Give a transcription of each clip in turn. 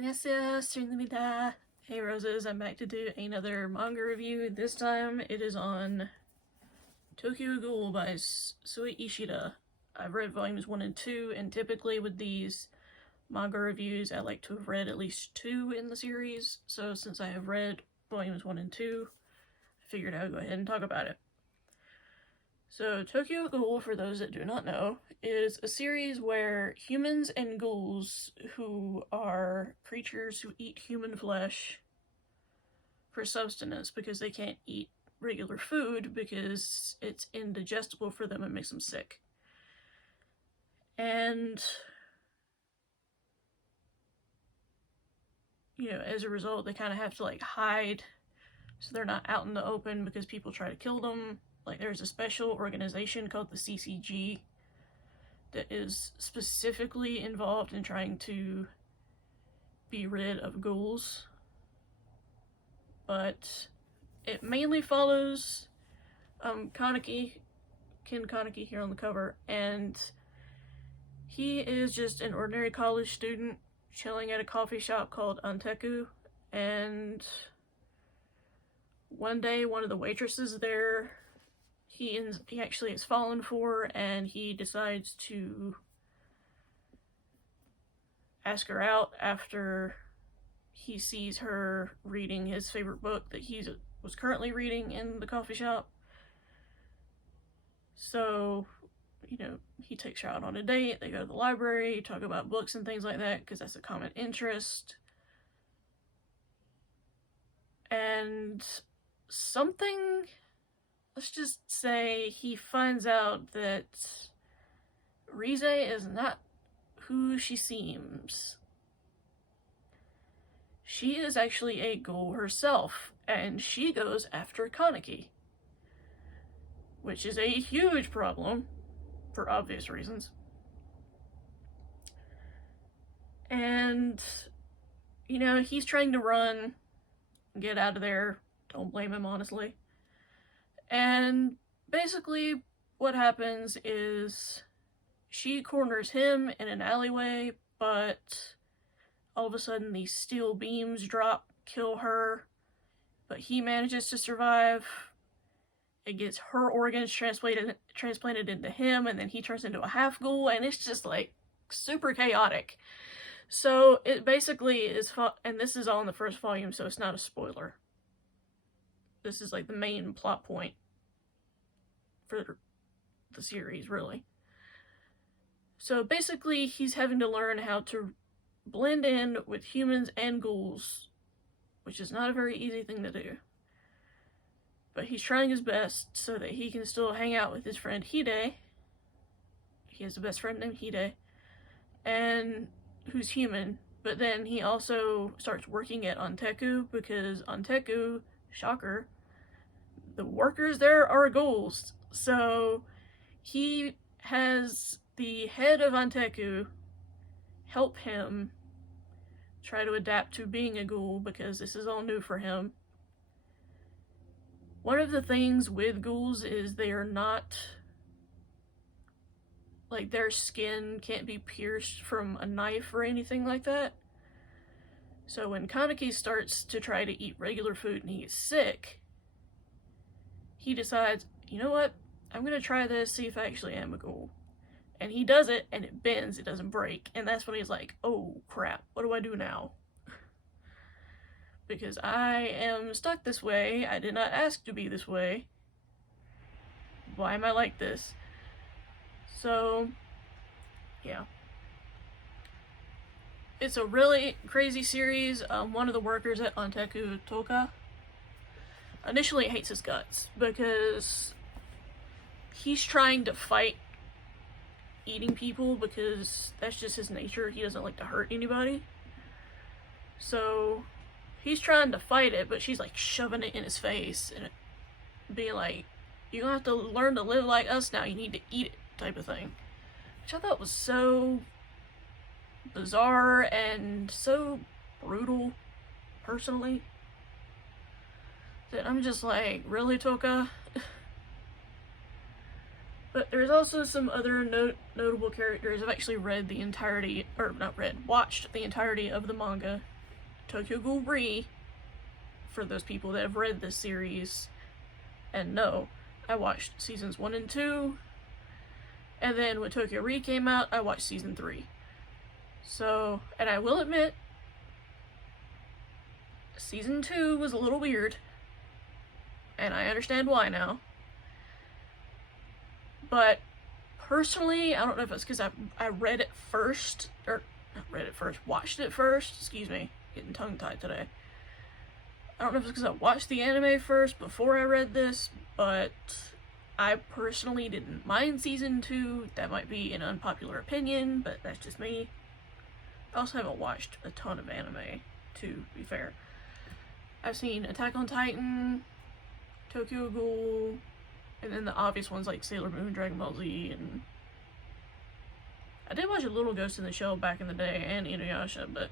안녕하세요, stream입니다. Hey Roses, I'm back to do another manga review. This time it is on Tokyo Ghoul by Sui Ishida. I've read volumes 1 and 2, and typically with these manga reviews I like to have read at least 2 in the series, so since I have read volumes 1 and 2, I figured I would go ahead and talk about it. So, Tokyo Ghoul, for those that do not know, is a series where humans and ghouls, who are creatures who eat human flesh for sustenance because they can't eat regular food because it's indigestible for them and makes them sick. And, as a result, they kind of have to, hide so they're not out in the open because people try to kill them. There's a special organization called the CCG that is specifically involved in trying to be rid of ghouls. But it mainly follows Ken Kaneki here on the cover, and he is just an ordinary college student chilling at a coffee shop called Anteku, and one day one of the waitresses there he actually has fallen for, and he decides to ask her out after he sees her reading his favorite book that he was currently reading in the coffee shop. So, he takes her out on a date, they go to the library, talk about books and things like that, because that's a common interest. And let's just say he finds out that Rize is not who she seems. She is actually a ghoul herself, and she goes after Kaneki, which is a huge problem for obvious reasons. And, he's trying to run, get out of there. Don't blame him, honestly. And basically what happens is she corners him in an alleyway, but all of a sudden these steel beams drop, kill her, but he manages to survive. It gets her organs transplanted into him, and then he turns into a half ghoul, and it's just super chaotic. So it basically is, and this is all in the first volume, so it's not a spoiler. This is the main plot point for the series, really. So basically, he's having to learn how to blend in with humans and ghouls, which is not a very easy thing to do. But he's trying his best so that he can still hang out with his friend Hide. He has a best friend named Hide, and who's human. But then he also starts working at Anteku because Anteku, shocker, the workers there are ghouls. So he has the head of Anteku help him try to adapt to being a ghoul because this is all new for him. One of the things with ghouls is they are not, their skin can't be pierced from a knife or anything like that. So when Kaneki starts to try to eat regular food and he gets sick, he decides, you know what, I'm gonna try this, see if I actually am a ghoul. And he does it, and it bends, it doesn't break. And that's when he's like, oh crap, what do I do now? Because I am stuck this way, I did not ask to be this way. Why am I like this? So, yeah. It's a really crazy series. One of the workers at Anteku, Toka, initially hates his guts because he's trying to fight eating people because that's just his nature. He doesn't like to hurt anybody. So he's trying to fight it, but she's shoving it in his face and being like, you're gonna have to learn to live like us now, you need to eat it, type of thing. Which I thought was so bizarre and so brutal, personally, that I'm just like, really, Toka? But there's also some other notable characters. I've actually read the entirety, or not read, watched the entirety of the manga, Tokyo Ghoul, for those people that have read this series and know. I watched seasons 1 and 2, and then when Tokyo Re came out, I watched season 3. So, and I will admit, season 2 was a little weird, and I understand why now. But personally, I don't know if it's because I read it first, or not read it first, watched it first, excuse me, getting tongue-tied today. I don't know if it's because I watched the anime first before I read this, but I personally didn't mind season 2. That might be an unpopular opinion, but that's just me. I also haven't watched a ton of anime, to be fair. I've seen Attack on Titan, Tokyo Ghoul, and then the obvious ones like Sailor Moon, Dragon Ball Z, and I did watch a little Ghost in the Shell back in the day, and Inuyasha, but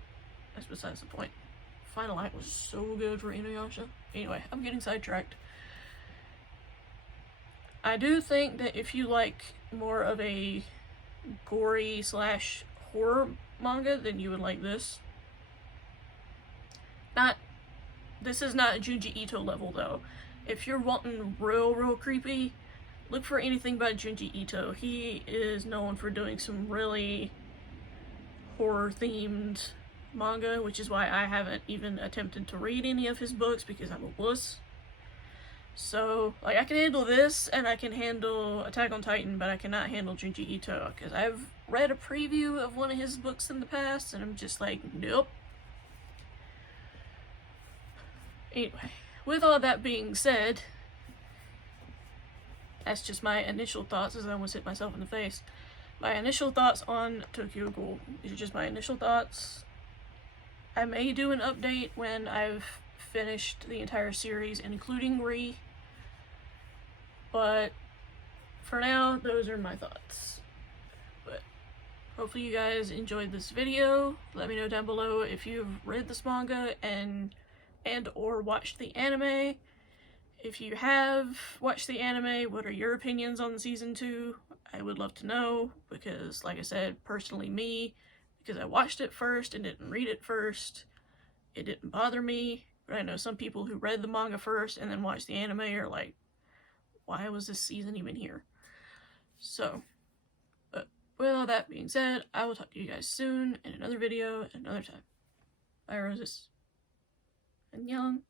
that's besides the point. Final Act was so good for Inuyasha. Anyway, I'm getting sidetracked. I do think that if you like more of a gory / horror manga, then you would like this. This is not Junji Ito level though. If you're wanting real creepy, look for anything by Junji Ito. He is known for doing some really horror themed manga, which is why I haven't even attempted to read any of his books because I'm a wuss. So, like, I can handle this and I can handle Attack on Titan, but I cannot handle Junji Ito because I've read a preview of one of his books in the past and I'm just like, nope. Anyway, with all that being said, that's just my initial thoughts, as I almost hit myself in the face. My initial thoughts on Tokyo Ghoul. These are just my initial thoughts. I may do an update when I've finished the entire series, including Re. But for now, those are my thoughts. But hopefully you guys enjoyed this video. Let me know down below if you've read this manga and or watched the anime. If you have watched the anime, what are your opinions on season 2? I would love to know, because like I said, personally me, because I watched it first and didn't read it first, it didn't bother me. But I know some people who read the manga first and then watched the anime are like, why was this season even here? So, but with all that being said, I will talk to you guys soon in another video at another time. Bye, roses. Annyeong.